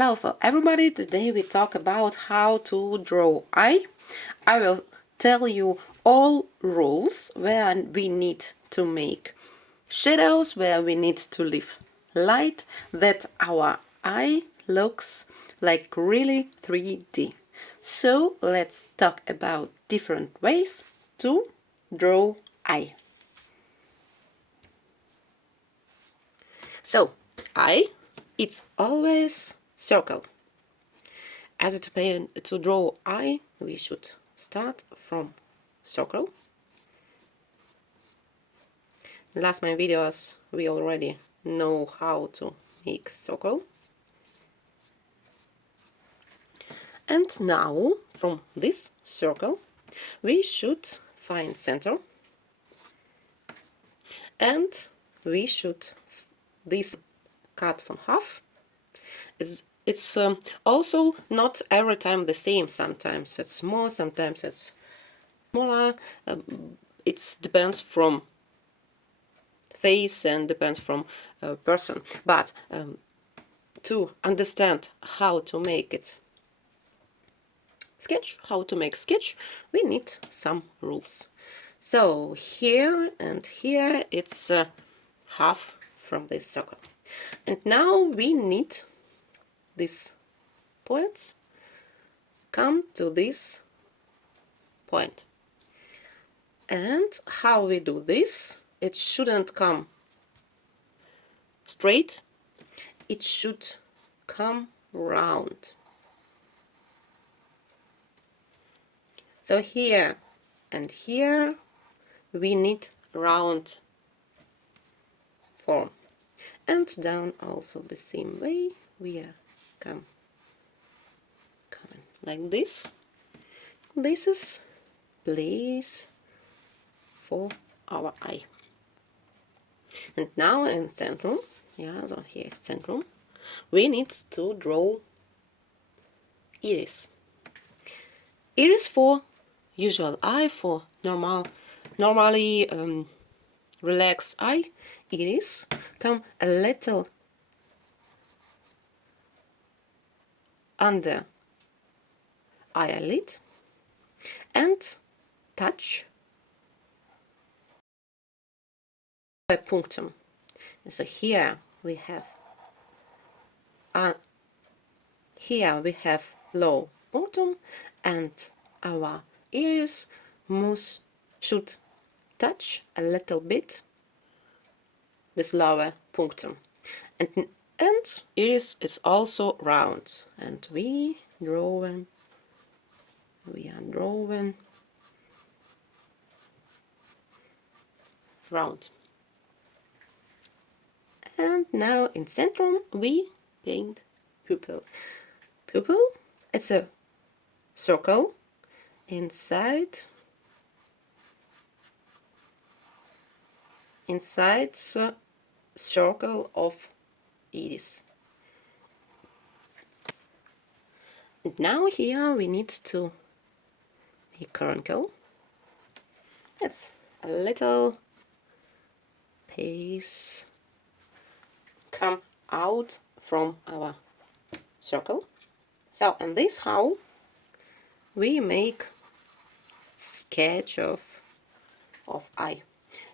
Hello for everybody, today we talk about how to draw eye. I will tell you all rules where we need to make shadows, where we need to leave light, that our eye looks like really 3D. So let's talk about different ways to draw eye. So eye, it's always circle. As to draw eye, we should start from circle. In last my videos, we already know how to make circle. And now, from this circle, we should find center. And we should this cut from half. It's also not every time the same. Sometimes it's more, sometimes it's smaller. It depends from face and depends from person. But to understand how to make it how to make sketch, we need some rules. So here and here it's half from this circle. And now we need these points come to this point. And how we do this? It shouldn't come straight, it should come round. So here and here we need round form. And down also the same way we are coming like this. This is place for our eye. And now in centrum, so here is centrum, we need to draw iris. Iris for usual eye, for normally relaxed eye. Iris come a little under eyelid and touch a punctum. So here we have low punctum, and our iris should touch a little bit this lower punctum. And iris is also round, and we are drawing round. And now in centrum we paint pupil. Pupil, it's a circle inside the circle of iris. And now here we need to make a wrinkle. It's a little piece come out from our circle. So, and this how we make sketch of eye.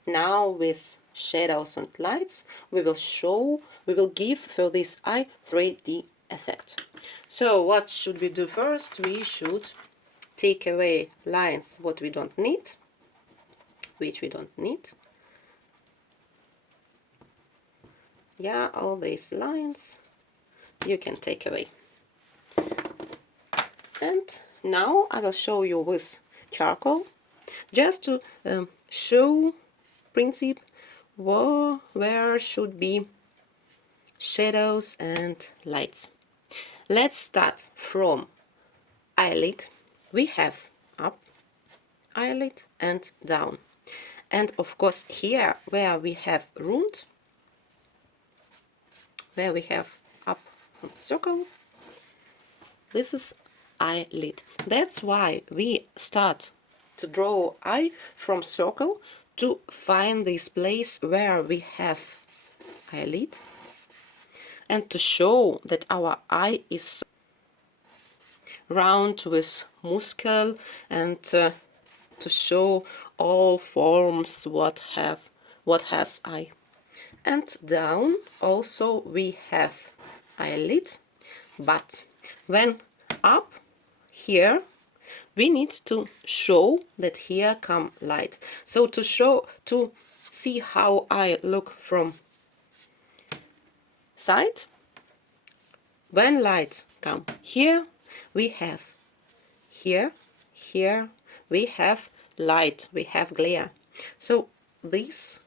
Now with shadows and lights we will give for this eye 3D effect. So what should we do first? We should take away lines which we don't need. Yeah, all these lines you can take away. And now I will show you with charcoal, just to show principle where should be shadows and lights. Let's start from eyelid. We have up eyelid and down. And of course here where we have round, where we have up circle, this is eyelid. That's why we start to draw eye from circle, to find this place where we have eyelid, And to show that our eye is round with muscle, and to show all forms what has eye. And down also we have eyelid, but when up here we need to show that here come light. So to see how I look from side, when light come here, we have here we have light, we have glare. So this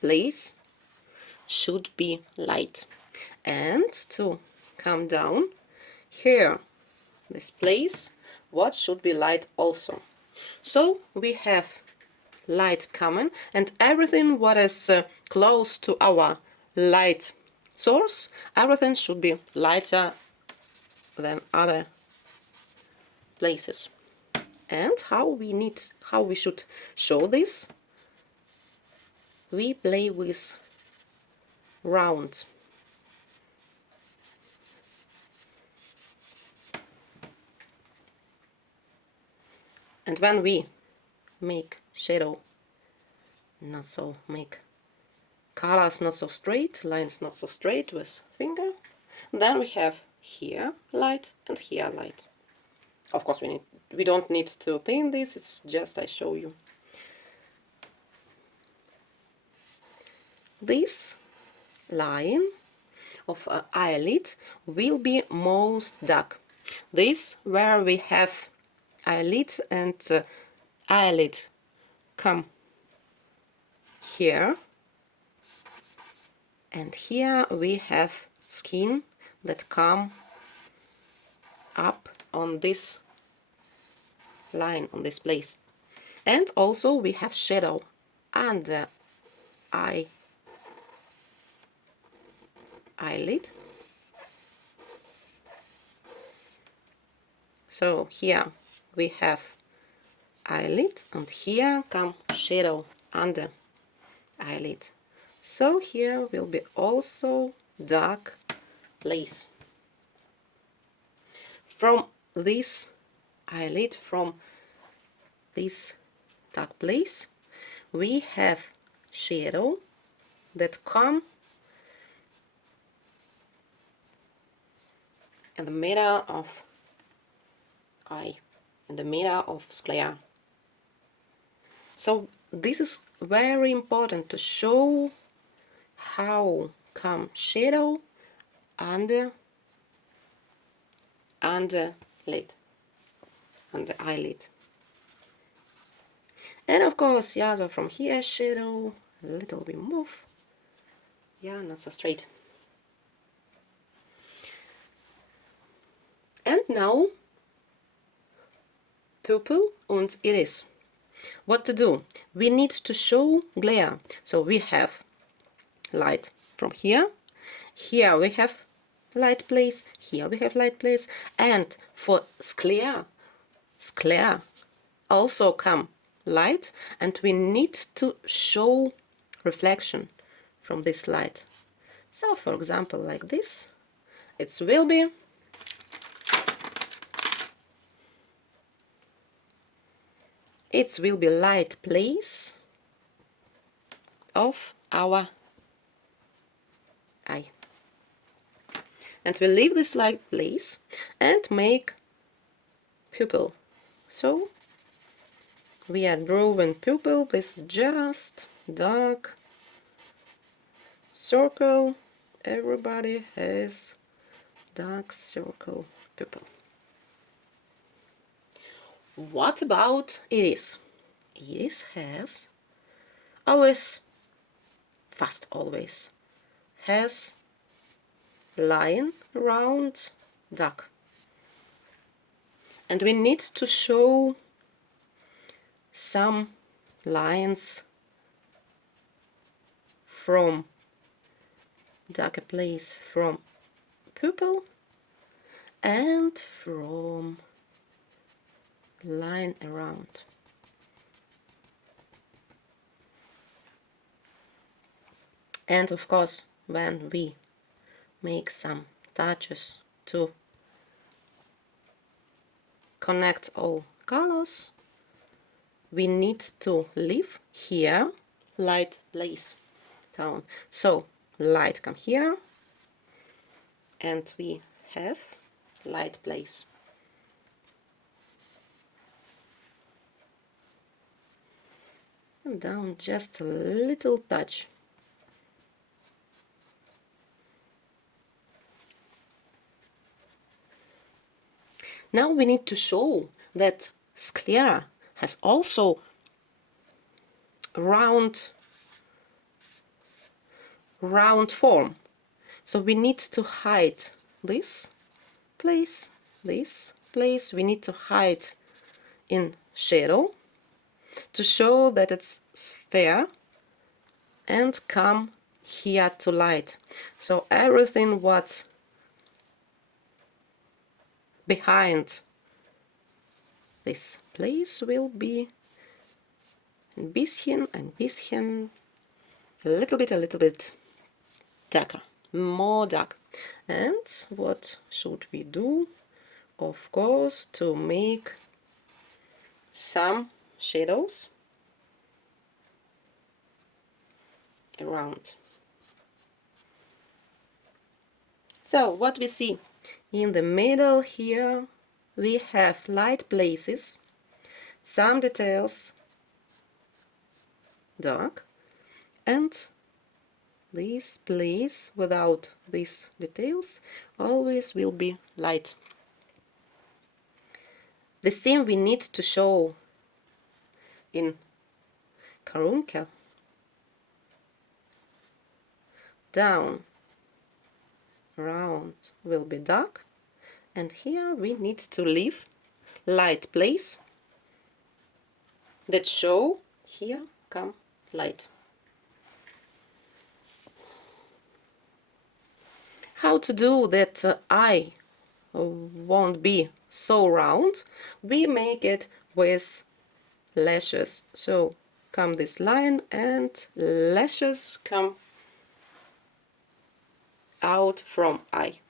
place should be light. And to come down here, this place, what should be light also. So we have light coming, and everything what is close to our light source, everything should be lighter than other places. And how we should show this, we play with round. And when we make shadow, not so make colors not so straight, lines not so straight with finger, then we have here light and here light. Of course we don't need to paint this, it's just I show you. This line of eyelid will be most dark. This where we have eyelid and eyelid come here, and here we have skin that come up on this line, on this place. And also we have shadow under eyelid. So here we have eyelid, and here come shadow under eyelid. So here will be also dark place. From this eyelid, from this dark place, we have shadow that come in the middle of eye, in the middle of sclera. So this is very important to show how come shadow under lid, under eyelid. And of course, yeah, so from here shadow a little bit move, yeah, not so straight. And now pupil and iris. What to do? We need to show glare. So we have light from here. Here we have light place. Here we have light place. And for sclera also come light, and we need to show reflection from this light. So for example, like this, it will be light place of our eye. And we leave this light place and make pupil. So we are drawing pupil with just dark circle. Everybody has dark circle pupil. What about iris? Iris has always has line round dark, and we need to show some lines from darker place from pupil and from line around. And of course when we make some touches to connect all colors, we need to leave here light place down. So light come here, and we have light place. And down just a little touch. Now we need to show that sclera has also round form. So we need to hide this place, this place. We need to hide in shadow to show that it's sphere and come here to light. So everything what's behind this place will be ein bisschen, a little bit darker, more dark. And what should we do? Of course, to make some shadows around. So what we see in the middle here, we have light places, some details dark, and this place without these details always will be light. The same we need to show in caruncle. Down, round will be dark, and here we need to leave light place that show here come light. How to do that eye won't be so round? We make it with lashes. So come this line and lashes come out from eye.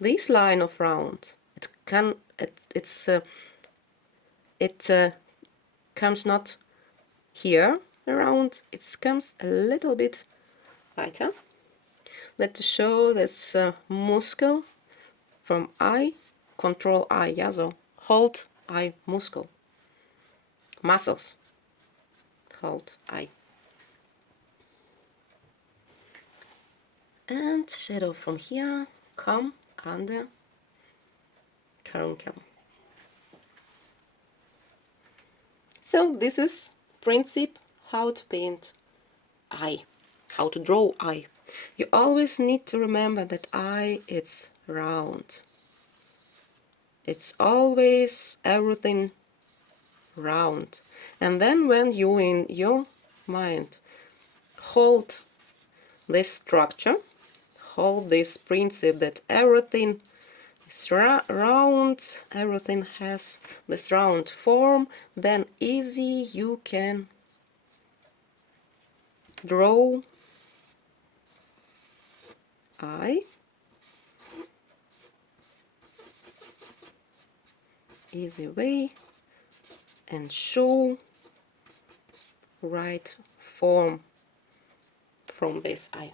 This line of round, it comes not here around, it comes a little bit weiter. That to show this muscle from eye, control eye, yeah, so hold eye muscles, hold eye. And shadow from here, come under caruncle. So this is principle how to paint eye, how to draw eye. You always need to remember that eye it's round. It's always everything round. And then when you in your mind hold this structure, hold this principle that everything is round, everything has this round form, then easy you can draw eye. Easy way and show right form from this eye.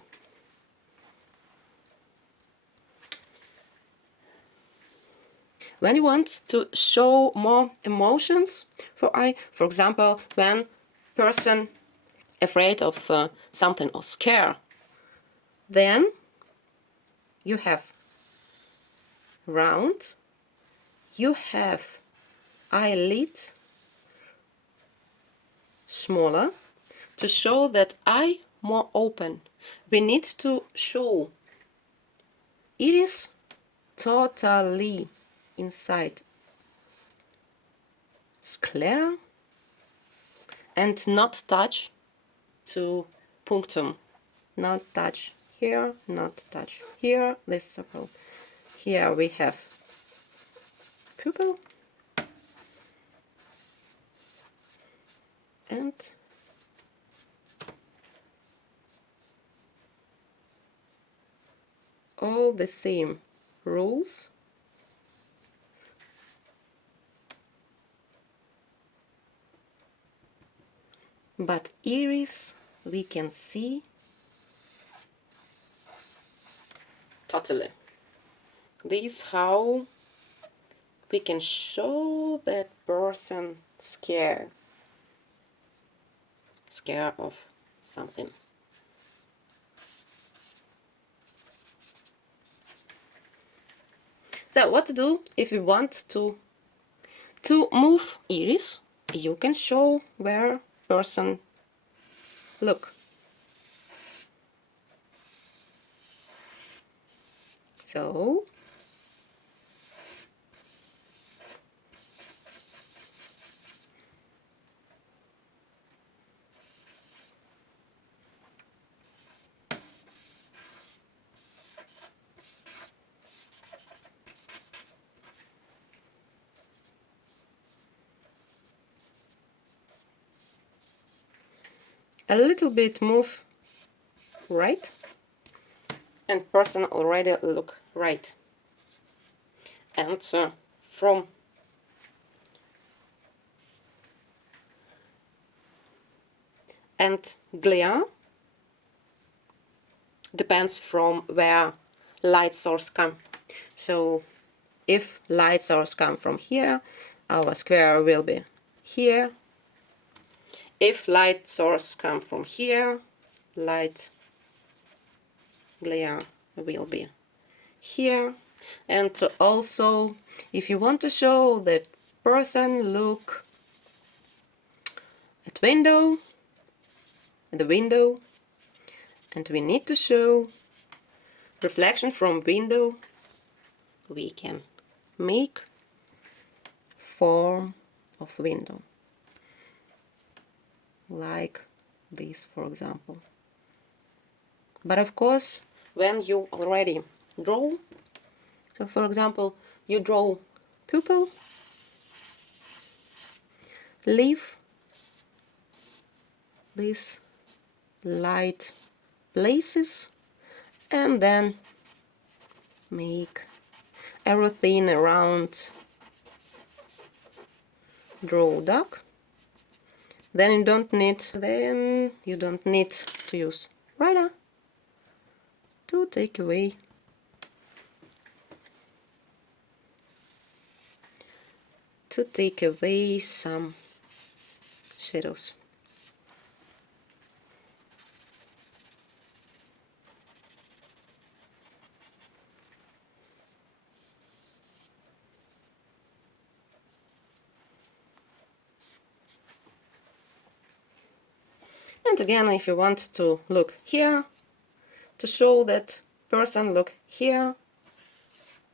When you want to show more emotions for eye, for example, when person afraid of something or scared, then you have round, you have eyelid smaller to show that eye more open. We need to show it is totally inside sclera and not touch to punctum, not touch here, not touch here, this circle. Here we have pupil and all the same rules. But iris we can see totally. This how we can show that person scared of something. So what to do if you want to move iris? You can show where person look. So a little bit move right, and person already look right. And from and glare depends from where light source come. So if light source come from here, our square will be here. If light source come from here, light glare will be here. And also, if you want to show that person look at the window, and we need to show reflection from window, we can make form of window like this, for example. But of course, when you already draw, so for example, you draw pupil, leave these light places, and then make everything around, draw dark. Then you don't need to use Marina to take away some shadows. And again, if you want to look here, to show that person look here,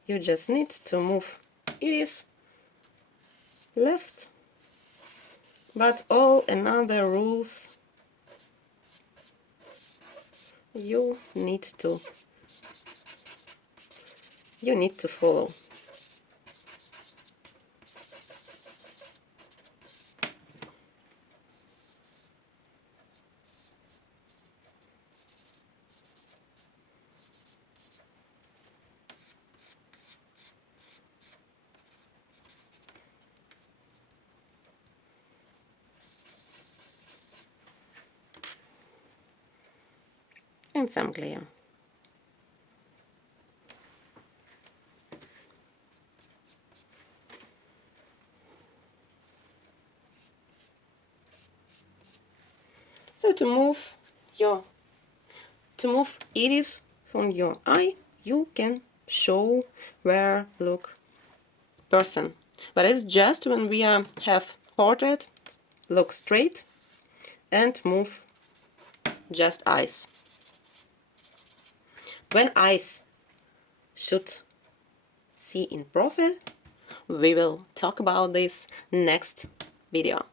you just need to move iris left. But all another rules you need to follow. And some glare. So to move iris from your eye, you can show where look person. But it's just when we have portrait, look straight and move just eyes. When eyes should see in profile, we will talk about this next video.